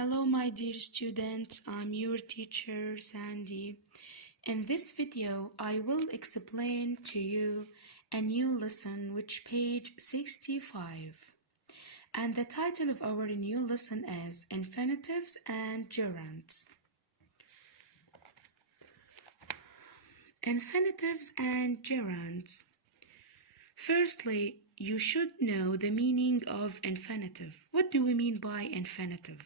Hello my dear students, I'm your teacher Sandy. In this video I will explain to you a new lesson which page 65, and the title of our new lesson is Infinitives and Gerunds. Infinitives and gerunds. Firstly, you should know the meaning of infinitive. What do we mean by infinitive?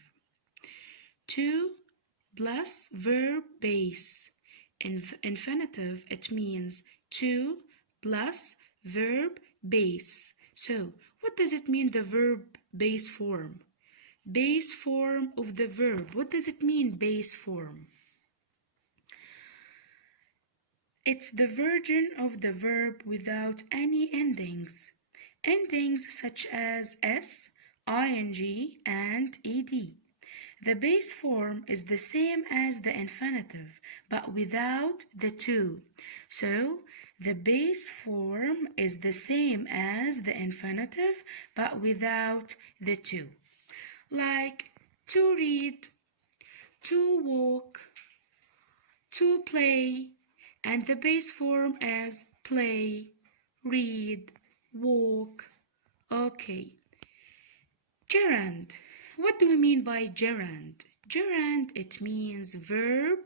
To plus verb base. Infinitive, it means to plus verb base. So, what does it mean, the verb base form? Base form of the verb. What does it mean, base form? It's the virgin of the verb without any endings. Endings such as s, ing, and ed. The base form is the same as the infinitive, but without the to. So, the base form is the same as the infinitive, but without the to. Like to read, to walk, to play, and the base form is play, read, walk. Okay. Gerund. What do we mean by gerund? Gerund, it means verb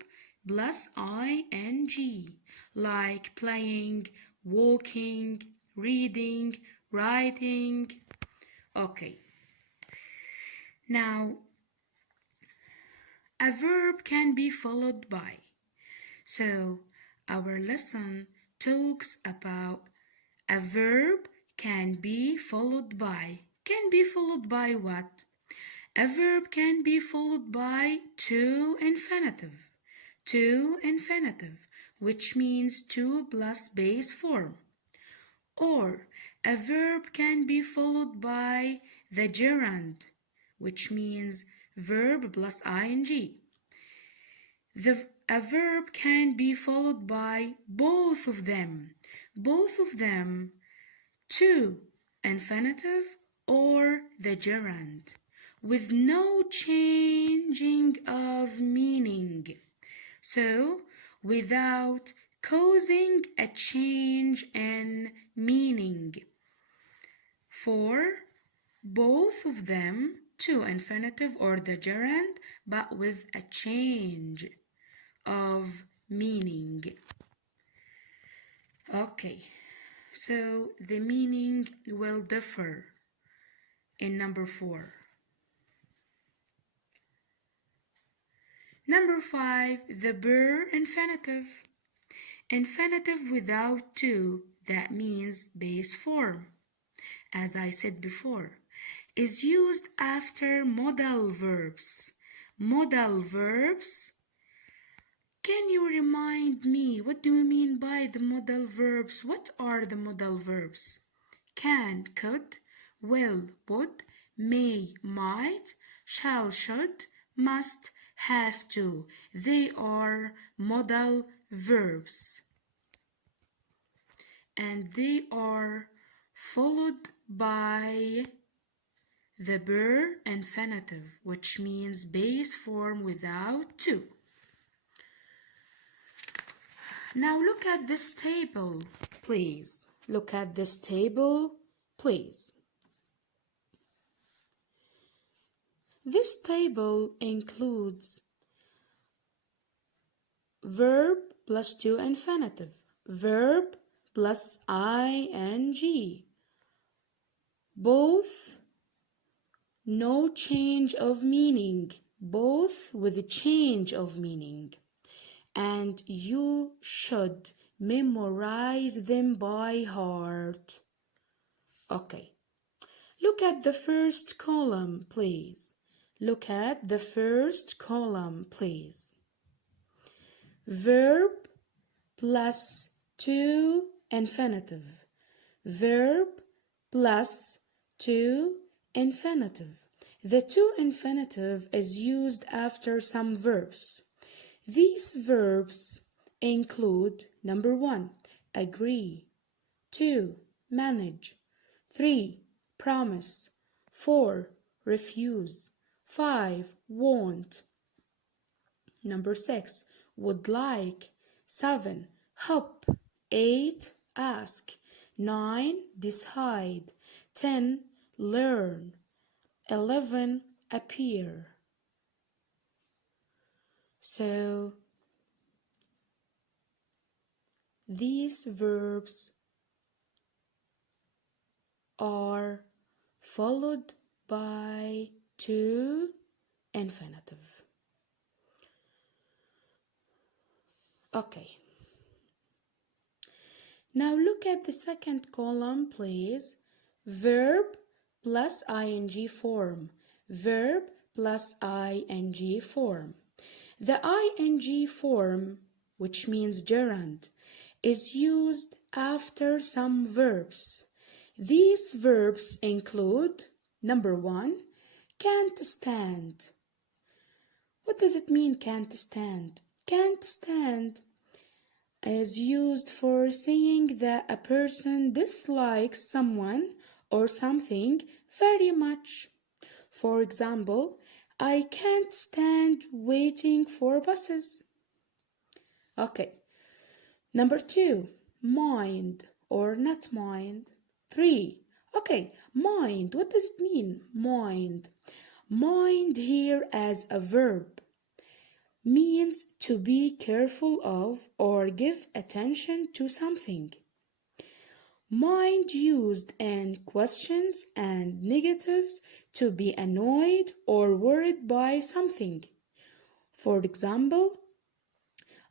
plus ing, like playing, walking, reading, writing. Okay. Now, a verb can be followed by. So, our lesson talks about a verb can be followed by. Can be followed by what? A verb can be followed by to infinitive. To infinitive, which means to plus base form. Or a verb can be followed by the gerund, which means verb plus ing. A verb can be followed by both of them. Both of them, to infinitive or the gerund, with no changing of meaning. So, without causing a change in meaning. For both of them, to infinitive or the gerund, but with a change of meaning. Okay, so the meaning will differ in number 4. Number 5, the ber infinitive. Infinitive without to, that means base form, as I said before, is used after modal verbs. Modal verbs. Can you remind me, what do we mean by the modal verbs? What are the modal verbs? Can, could, will, would, may, might, shall, should, must, have to. They are modal verbs. And they are followed by the ber infinitive, which means base form without to. Now look at this table, please. Look at this table, please. This table includes verb plus to infinitive, verb plus ing, both no change of meaning, both with a change of meaning. And you should memorize them by heart. Okay. Look at the first column, please. Look at the first column, please. Verb plus to infinitive. Verb plus to infinitive. The to infinitive is used after some verbs. These verbs include number 1, agree, 2, manage, 3, promise, 4, refuse, 5. Want. Number 6. Would like. 7. Hope. 8. Ask. 9. Decide. 10. Learn. 11. Appear. So these verbs are followed by to infinitive. Okay. Now look at the second column, please. Verb plus ing form. Verb plus ing form. The ing form, which means gerund, is used after some verbs. These verbs include, number 1, can't stand. What does it mean, can't stand? Can't stand is used for saying that a person dislikes someone or something very much. For example, I can't stand waiting for buses. Okay. Number 2, mind or not mind. 3. Okay, mind. What does it mean? Mind. Mind here as a verb means to be careful of or give attention to something. Mind used in questions and negatives to be annoyed or worried by something. For example,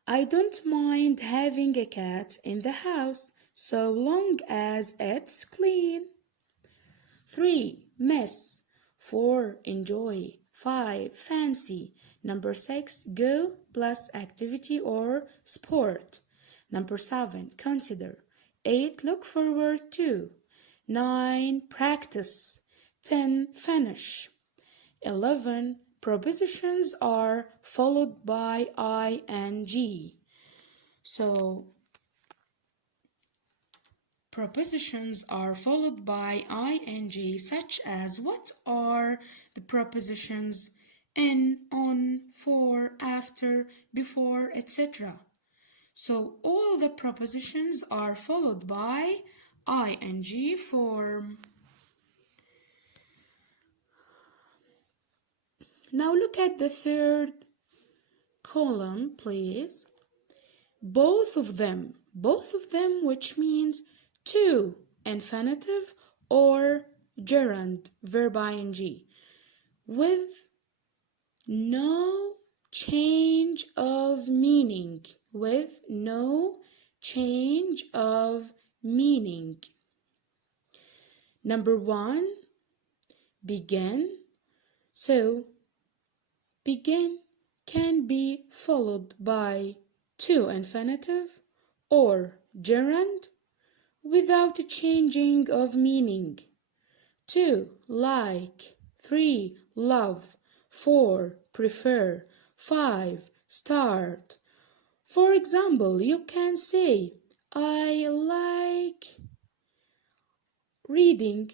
I don't mind having a cat in the house so long as it's clean. 3. Miss. 4. Enjoy. 5. Fancy. Number 6. Go plus activity or sport. Number 7. Consider. 8. Look forward to. 9. Practice. 10. Finish. 11. Prepositions are followed by ing. So, prepositions are followed by ing, such as what are the prepositions in, on, for, after, before, etc. So all the prepositions are followed by ing form. Now look at the third column, please. Both of them, which means to infinitive or gerund, verb ing, with no change of meaning. With no change of meaning. Number 1, begin. So, begin can be followed by to infinitive or gerund without a changing of meaning. 2. Like. 3. Love. 4. Prefer. 5. Start. For example, you can say, I like reading.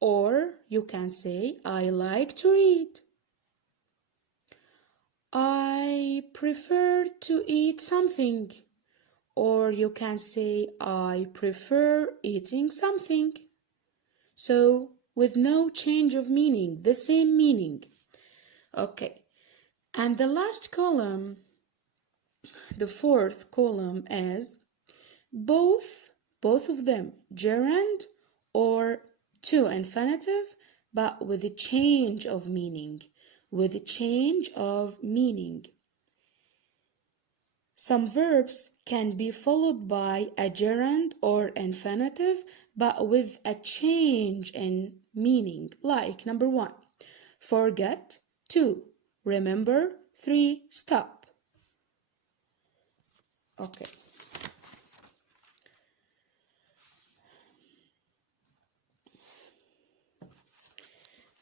Or you can say, I like to read. I prefer to eat something. Or you can say, I prefer eating something. So, with no change of meaning, the same meaning. Okay. And the last column, the fourth column, is both of them, gerund or to infinitive, but with a change of meaning. With a change of meaning. Some verbs can be followed by a gerund or infinitive, but with a change in meaning. Like number 1, forget. 2, remember. 3, stop. Okay.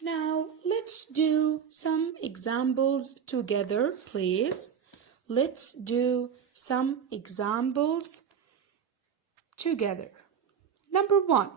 Now, let's do some examples together, please. Let's do some examples together. Number 1,